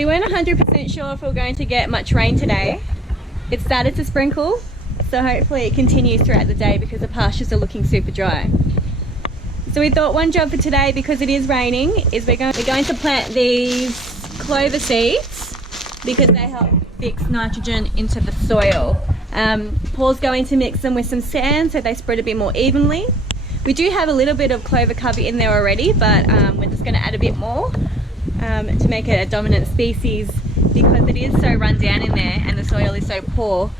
We weren't 100% sure if we were going to get much rain today. It started to sprinkle, so hopefully it continues throughout the day because the pastures are looking super dry. So we thought one job for today, because it is raining, is we're going to plant these clover seeds because they help fix nitrogen into the soil. Paul's going to mix them with some sand so they spread a bit more evenly. We do have a little bit of clover cover in there already, but we're just going to add a bit more to make it a dominant species, because it is so run down in there and the soil is so poor.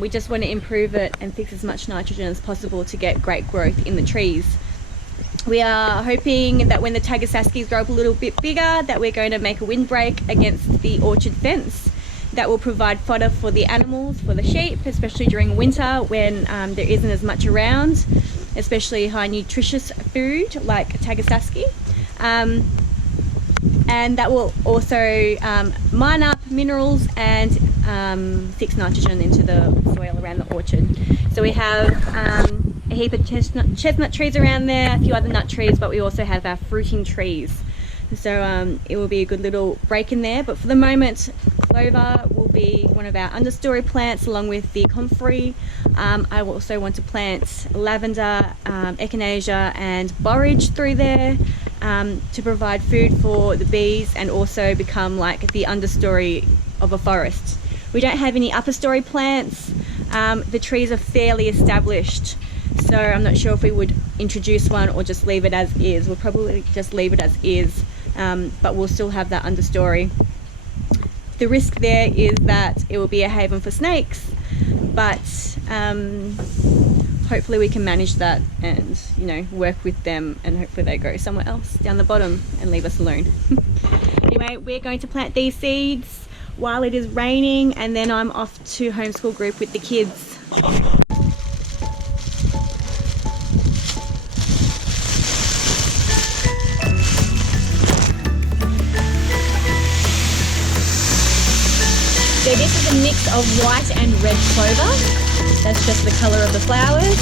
We just want to improve it and fix as much nitrogen as possible to get great growth in the trees. We are hoping that when the Tagasaskis grow up a little bit bigger, that we're going to make a windbreak against the orchard fence. That will provide fodder for the animals, for the sheep, especially during winter when there isn't as much around, especially high nutritious food like Tagasaski. And that will also mine up minerals and fix nitrogen into the soil around the orchard. So we have a heap of chestnut trees around there, a few other nut trees, but we also have our fruiting trees. So it will be a good little break in there. But for the moment, clover will be one of our understory plants along with the comfrey. I also want to plant lavender, echinacea and borage through there to provide food for the bees and also become like the understory of a forest. We don't have any upper story plants. The trees are fairly established, so I'm not sure if we would introduce one or just leave it as is. We'll probably just leave it as is, but we'll still have that understory. The risk there is that it will be a haven for snakes, but hopefully we can manage that and, you know, work with them, and hopefully they go somewhere else down the bottom and leave us alone. Anyway, we're going to plant these seeds while it is raining, and then I'm off to homeschool group with the kids. So this is a mix of white and red clover. That's just the colour of the flowers.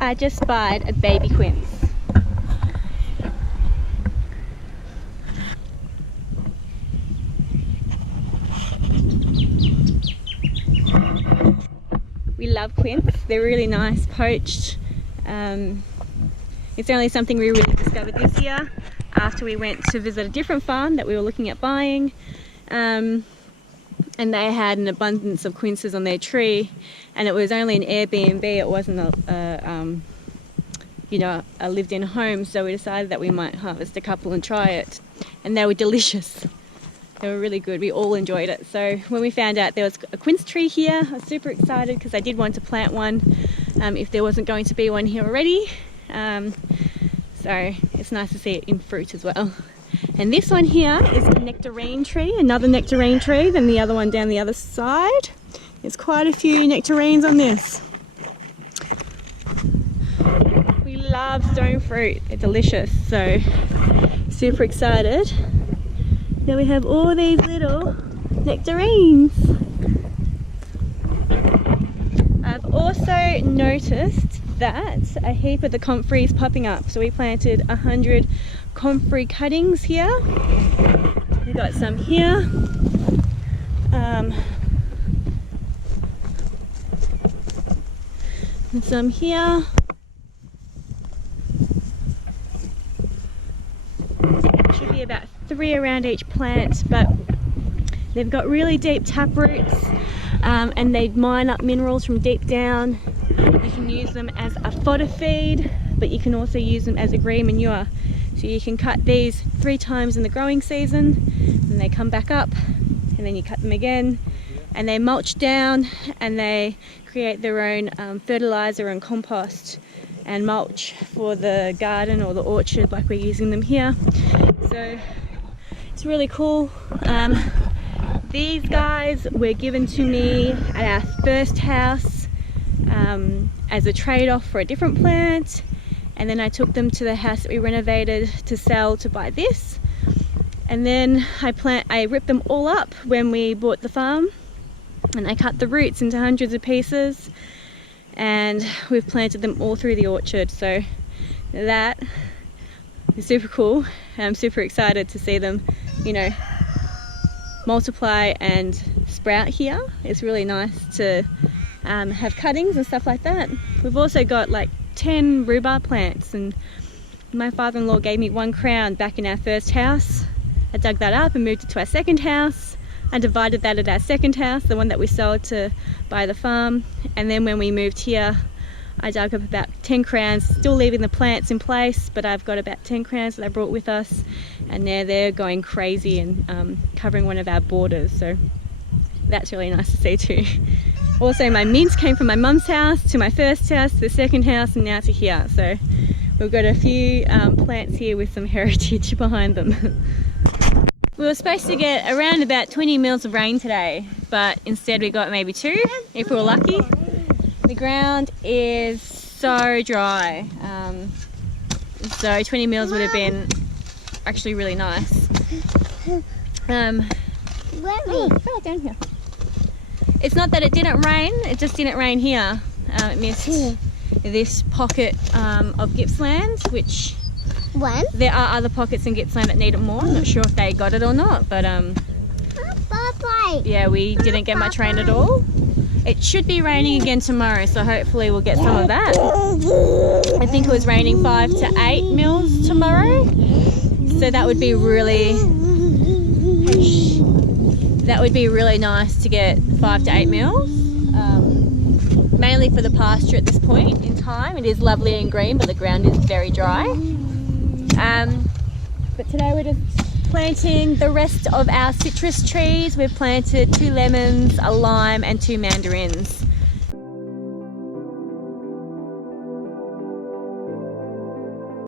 I just spied a baby quince. We love quince, they're really nice poached. It's only something we really discovered this year after we went to visit a different farm that we were looking at buying. And they had an abundance of quinces on their tree, and it was only an Airbnb, it wasn't a lived-in home, so we decided that we might harvest a couple and try it, and they were delicious. They were really good. We all enjoyed it. So when we found out there was a quince tree here, I was super excited because I did want to plant one if there wasn't going to be one here already. So it's nice to see it in fruit as well. And this one here is a nectarine tree, another nectarine tree than the other one down the other side. There's quite a few nectarines on this. We love stone fruit, they're delicious, so super excited that we have all these little nectarines. I've also noticed that a heap of the comfrey is popping up, so we planted 100 comfrey cuttings here. We've got some here And some here. Should be about 3 around each plant, but they've got really deep tap roots, and they mine up minerals from deep down. You can use them as a fodder feed, but you can also use them as a green manure. So you can cut these 3 times in the growing season, and they come back up, and then you cut them again, and they mulch down, and they create their own fertilizer and compost and mulch for the garden or the orchard, like we're using them here. So it's really cool. These guys were given to me at our first house as a trade-off for a different plant, and then I took them to the house that we renovated to sell to buy this. And then I ripped them all up when we bought the farm, and I cut the roots into hundreds of pieces, and we've planted them all through the orchard. So that is super cool. I'm super excited to see them, you know, multiply and sprout here. It's really nice to have cuttings and stuff like that. We've also got like 10 rhubarb plants, and my father-in-law gave me 1 crown back in our first house. I dug that up and moved it to our second house. I divided that at our second house, the one that we sold to buy the farm. And then when we moved here, I dug up about 10 crowns, still leaving the plants in place, but I've got about 10 crowns that I brought with us, and they're going crazy and covering one of our borders. So that's really nice to see too. Also, my mints came from my mum's house to my first house to the second house and now to here. So we've got a few plants here with some heritage behind them. We were supposed to get around about 20 mils of rain today, but instead we got maybe 2 if we were lucky. The ground is so dry, so 20 mils would have been actually really nice. Down here. It's not that it didn't rain, it just didn't rain here. It missed this pocket of Gippsland, which there are other pockets in Gippsland that need it more. I'm not sure if they got it or not, but yeah, we didn't get much rain at all. It should be raining again tomorrow, so hopefully we'll get some of that. I think it was raining 5 to 8 mils tomorrow, so that would be really nice to get 5 to 8 mils. Mainly for the pasture at this point in time. It is lovely and green, but the ground is very dry. But today we're just planting the rest of our citrus trees. We've planted 2 lemons, a lime and 2 mandarins.